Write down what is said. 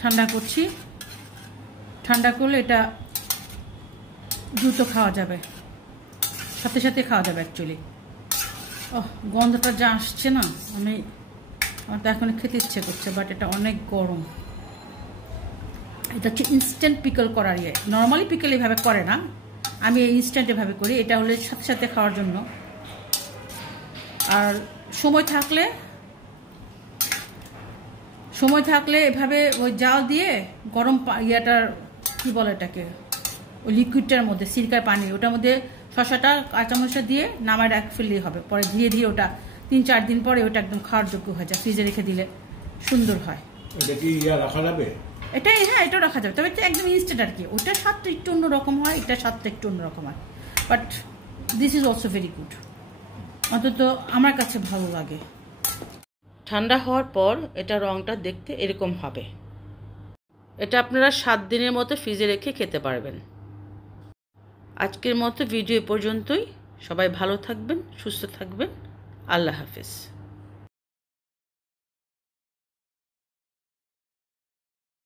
ঠান্ডা করছি। ঠান্ডা করলে এটা দ্রুত খাওয়া যাবে, সাথে সাথে খাওয়া যাবে অ্যাকচুয়ালি। গন্ধটা যা আসছে না, আমার তো এখন খেতে ইচ্ছে করছে, বাট এটা অনেক গরম। এটা হচ্ছে ইনস্ট্যান্ট পিকল করার ইয়ে। নর্মালি পিকল এভাবে করে না, আমি ইনস্ট্যান্ট এভাবে করি। এটা হলে সাথে সাথে খাওয়ার জন্য। আর সময় থাকলে এভাবে ওই জাল দিয়ে গরম ইয়াটার কী বলে এটাকে, ওই লিকুইডটার মধ্যে সিরকার পানি, ওটার মধ্যে শসাটা কাঁচামরিচটা দিয়ে নামায় ফেললেই হবে। পরে ধীরে ধীরে ওটা 3-4 দিন পরে ওটা একদম খাওয়ার যোগ্য হয়ে যায়। ফ্রিজে রেখে দিলে সুন্দর হয়। এটা কি রাখা যাবে? এটাই, হ্যাঁ, এটাও রাখা যাবে, তবে এটা একদম ইনস্ট্যান্ট আর কি। ওটার স্বাদটা একটু অন্যরকম হয়, এটার স্বাদটা একটু অন্যরকম হয়, but this is also very good. অন্তত আমার কাছে ভালো লাগে। ঠান্ডা হওয়ার পর এটা রঙটা দেখতে এরকম হবে। এটা আপনারা 7 দিনের মতো ফ্রিজে রেখে খেতে পারবেন। আজকের মতো ভিডিও এ পর্যন্তই। সবাই ভালো থাকবেন, সুস্থ থাকবেন। আল্লাহ হাফেজ।